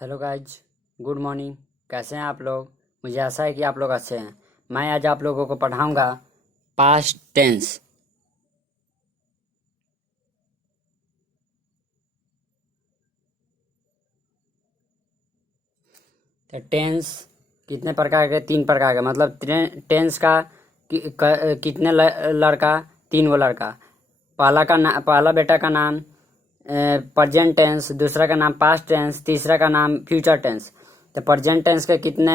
Hello guys, good morning. कैसे हैं आप लोग? मुझे आशा है कि आप लोग अच्छे हैं। मैं आज आप लोगों को पढ़ाऊंगा पास्ट टेंस। तो टेंस कितने प्रकार के? 3 प्रकार के, मतलब टेंस का कितने लड़का? 3 गो लड़का। पहला बेटा का नाम प्रेजेंट टेंस, दूसरा का नाम पास्ट टेंस, तीसरा का नाम फ्यूचर टेंस। तो प्रेजेंट टेंस के कितने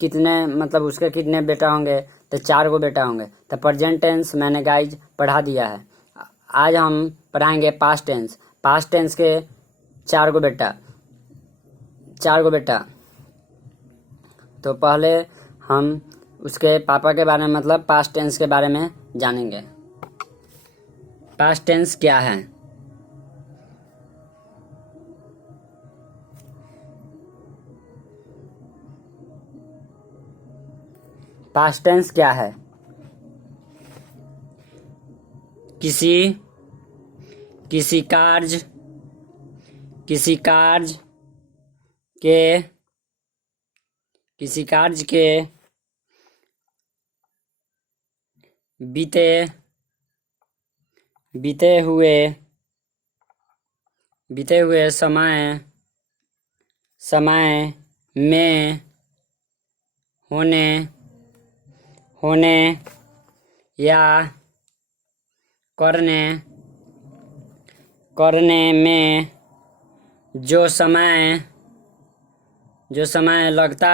कितने मतलब उसके कितने बेटा होंगे? तो 4 गो बेटा होंगे। तो प्रेजेंट टेंस मैंने गाइज पढ़ा दिया है। आज हम पढ़ाएंगे पास्ट टेंस। पास्ट टेंस के 4 गो बेटा। 4 गो बेटा। तो पहले हम उसके पापा के बारे में, मतलब पास्ट टेंस के बारे में जानेंगे। पास्ट टेंस क्या है? पास्ट टेंस क्या है? किसी किसी कार्य किसी कार्य के किसी कार्य के बीते बीते हुए समय में होने होने या करने में जो समय लगता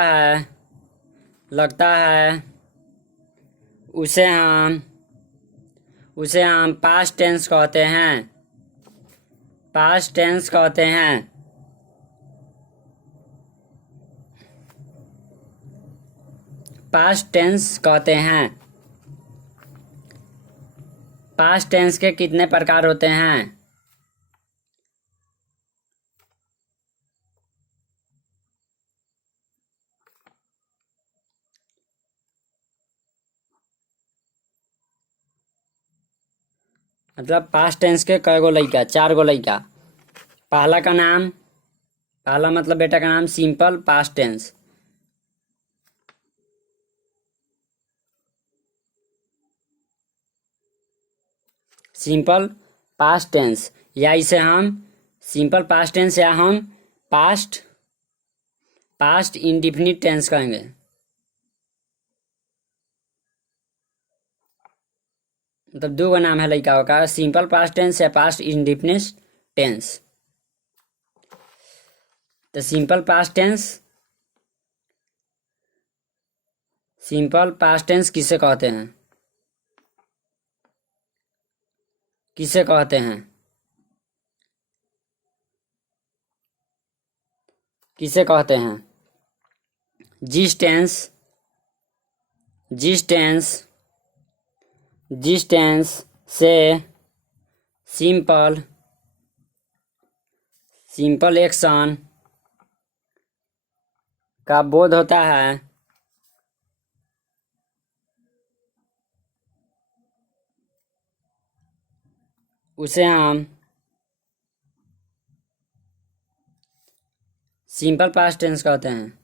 है उसे हम पास्ट टेंस कहते हैं। पास्ट टेंस कहते हैं। पास्ट टेंस कहते हैं। पास्ट टेंस के कितने प्रकार होते हैं? मतलब पास्ट टेंस के कई गो लइका? 4 गो लइका। पहला मतलब बेटा का नाम simple past tense. Simple past tense, या इसे हम सिंपल पास्ट टेंस या हम पास्ट इंडिफिनिट टेंस कहेंगे। मतलब 2 गो नाम है लड़का का, सिंपल पास्ट टेंस या पास्ट इंडिफिनिट टेंस। तो सिंपल पास्ट टेंस किसे कहते हैं? किसे कहते हैं? किसे कहते हैं? जिस टेंस से सिंपल एक्शन का बोध होता है उसे हम सिंपल पास्ट टेंस कहते हैं।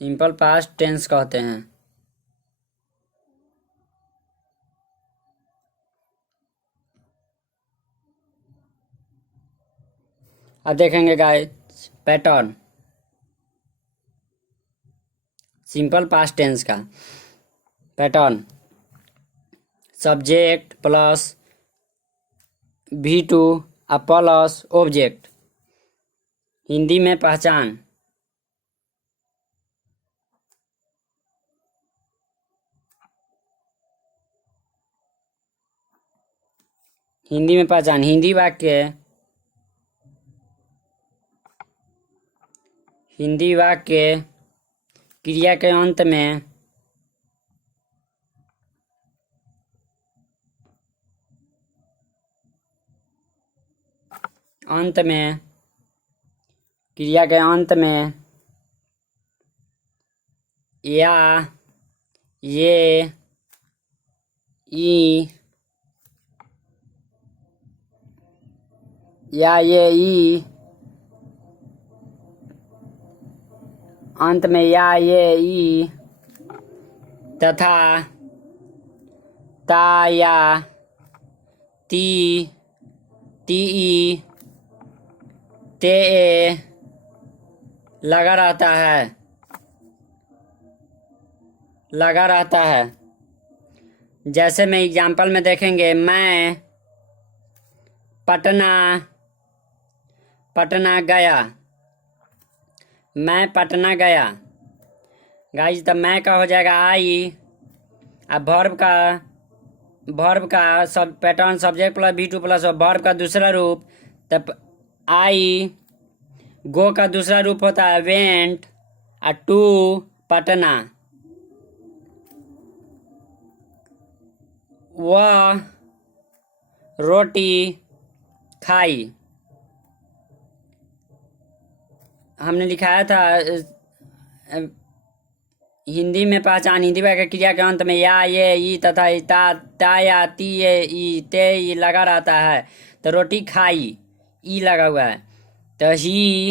सिंपल पास्ट टेंस कहते हैं। अब देखेंगे guys pattern simple past tense का। Pattern subject plus V2 plus object. Hindi में पहचान। हिंदी वाक्य क्रिया के अंत में क्रिया के अंत में या, ये, ई, या ये ई, अंत में या ये ई, तथा ता या ती, ती ई, ते ए लगा रहता है, लगा रहता है। जैसे में एग्जाम्पल में देखेंगे, मैं पटना, पटना गया, मैं पटना गया। गाइस तब मैं का हो जाएगा आई। अब वर्ब का सब pattern subject plus V2 plus verb का दूसरा रूप, तब आई। गो का दूसरा रूप होता है वेंट, और टू पटना। वह रोटी खाई। हमने लिखाया था हिंदी में पहचान, हिंदी वाक्य क्रिया के अंत में या ये ई तथा ता या ती ये ई ते ई लगा रहता है, तो रोटी खाई ई लगा हुआ है। तो ही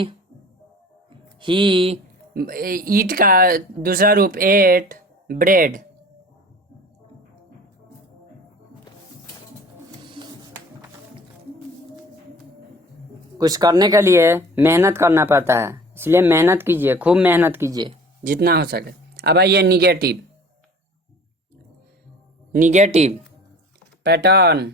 ईट का दूसरा रूप एट ब्रेड। कुछ करने के लिए मेहनत करना पड़ता है, इसलिए मेहनत कीजिए, खूब मेहनत कीजिए जितना हो सके। अब आइए negative. Negative pattern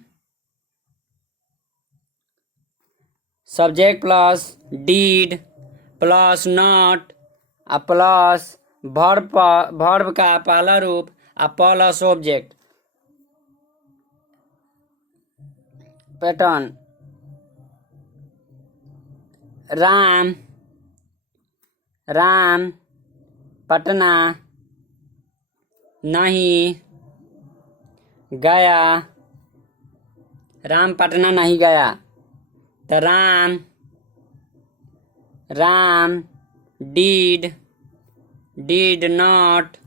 subject plus did plus not plus verb का पहला रूप plus object. Pattern Ram, Ram Patna नहीं गया, राम पटना नहीं गया। तो Ram did not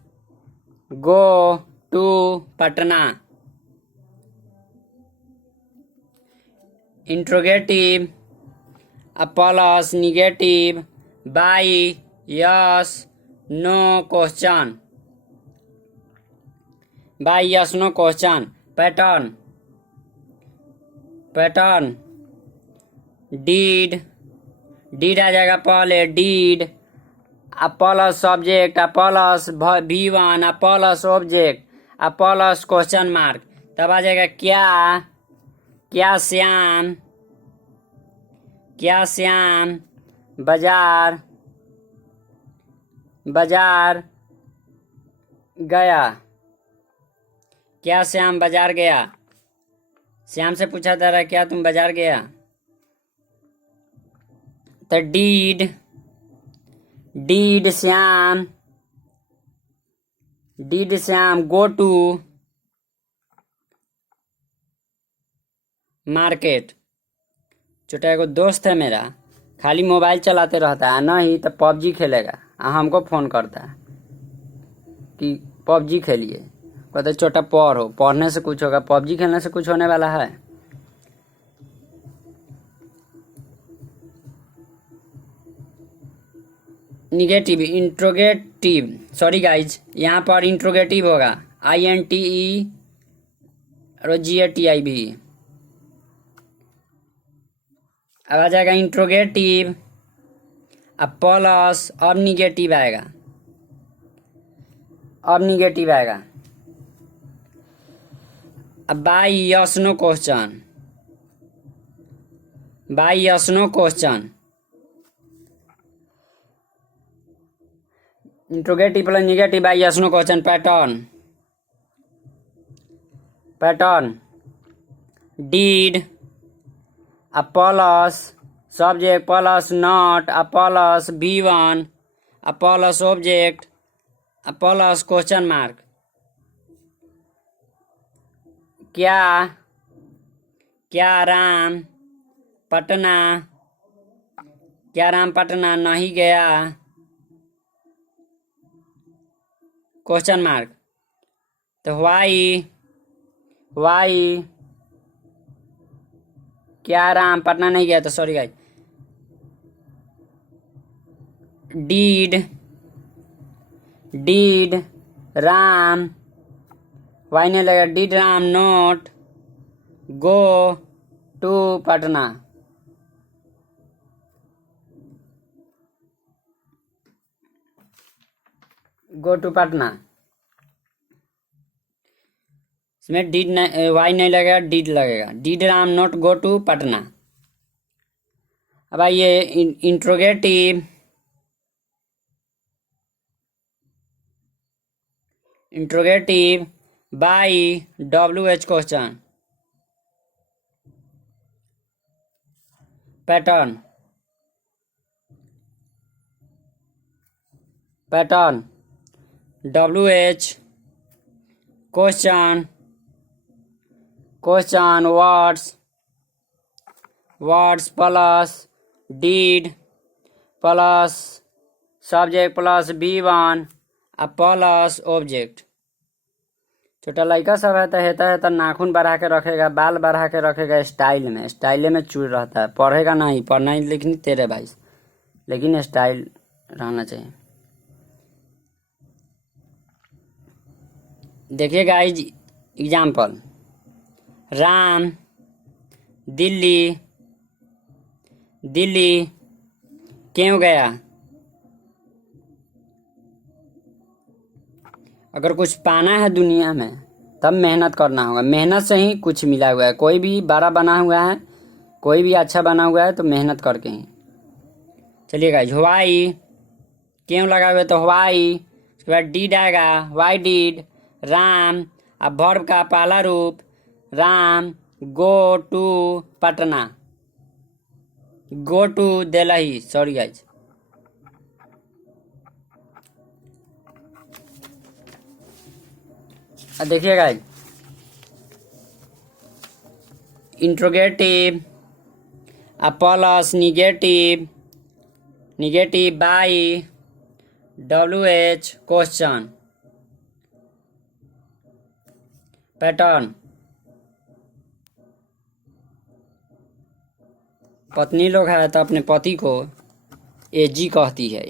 go to Patna. Interrogative plus negative by yes no question, by yes no question. Pattern did आ जाएगा पहले, did plus subject plus V1 plus object plus question mark. तब आ जाएगा क्या श्याम बाजार गया। क्या श्याम बाजार गया। श्याम से पूछा जा रहा है क्या तुम बाजार गया। तो did Shyam go to market. छोटा एगो दोस्त है मेरा, खाली मोबाइल चलाते रहता है, नहीं तो पबजी खेलेगा, हमको फ़ोन करता है कि पबजी खेलिए। कहते छोटा पढ़ने से कुछ होगा, पबजी खेलने से कुछ होने वाला है। निगेटिव इंट्रोगेटिव, सॉरी गाइज, यहाँ पर इंट्रोगेटिव होगा INTE और GATIV। अब आ जाएगा इंट्रोगेटिव प्लस, अब निगेटिव आएगा, अब by yes no question. Interrogative plus negative by yes no question. Pattern did plus subject plus not plus V1 plus object plus question mark. क्या राम पटना नहीं गया क्वेश्चन मार्क। तो वाई क्या राम पटना नहीं गया था, sorry guys. Did did Ram, why नहीं लगेगा, did Ram not go to Patna. Go to Patna, इसमें डीड वाई नहीं लगेगा, डीड लगेगा। Did Ram not go to Patna. अब आइए interrogative by WH question. Pattern WH question words plus did plus subject plus V1 plus object. छोटा लड़का सब है तो नाखून बढ़ा के रखेगा, बाल बढ़ा के रखेगा, स्टाइल में चूर रहता है। पढ़ेगा नहीं, पढ़ना ही लिखनी तेरे भाई, लेकिन स्टाइल रहना चाहिए। देखिए गाइज एग्जाम्पल, राम दिल्ली क्यों गया। अगर कुछ पाना है दुनिया में तब मेहनत करना होगा, मेहनत से ही कुछ मिला हुआ है। कोई भी बड़ा बना हुआ है, कोई भी अच्छा बना हुआ है तो मेहनत करके ही। चलिए गाइज, वाई क्यों लगा हुआ है तो वाई, उसके बाद डीड आएगा, वाई डीड राम, अब वर्ब का पहला रूप Ram go to Patna, go to Delhi, sorry guys. देखिए guys, interrogative plus negative by WH question. Pattern, पत्नी लोग है तो अपने पति को एजी कहती है,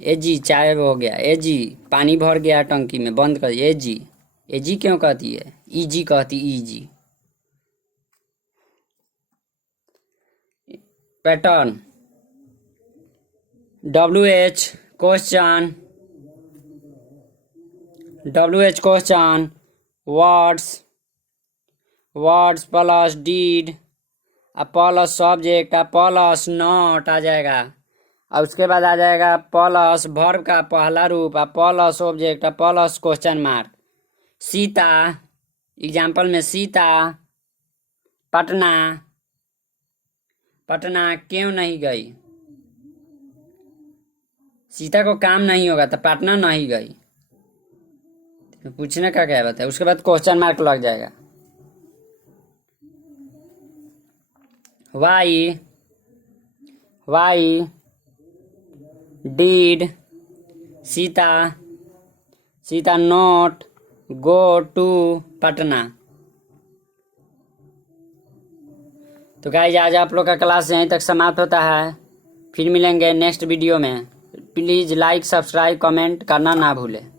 एजी चाय हो गया, एजी पानी भर गया टंकी में, बंद कर, एजी क्यों कहती है, ईजी कहती, easy. Pattern WH question words plus did plus subject plus not आ जाएगा। और उसके बाद आ जाएगा प्लस वर्ब का पहला रूप plus object plus question mark. Sita, example में सीता पटना क्यों नहीं गई। सीता को काम नहीं होगा तो पटना नहीं गई, तो पूछने का क्या बात है। उसके बाद क्वेश्चन मार्क लग जाएगा। Why did Sita not go to Patna. तो गाइस आज आप लोग का क्लास यहीं तक समाप्त होता है, फिर मिलेंगे नेक्स्ट वीडियो में। प्लीज़ लाइक सब्सक्राइब कमेंट करना ना भूलें।